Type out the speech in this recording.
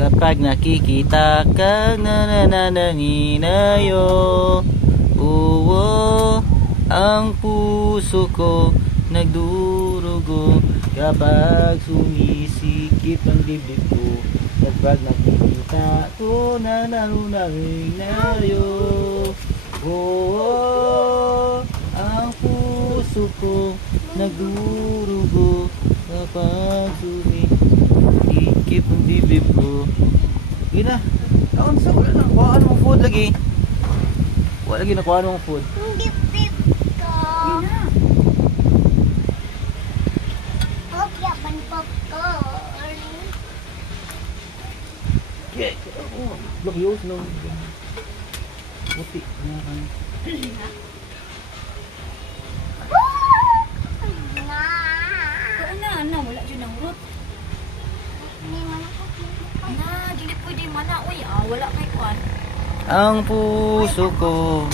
Kapag nakikita ka nanananginayo, oo, ang puso ko nagdurugo. Kapag sumisikip ang dibdib ko, kapag nakikita ko nanananginayo, oo, ang puso ko nagdurugo. Kapag sumisikip ang dibdib ko. Sige na. Kaon sa wala na. Kuhaan mong food lagi. Wala lagi na kuhaan mong food. Ang dip-dip ko. Yun na. Huwag yapan popcorn. Yeah. Look, yun. No. Puti. Kaya na, wala dyan ang root. Na, dili pwede mana. Uy, wala kay Kwan. Ang puso ko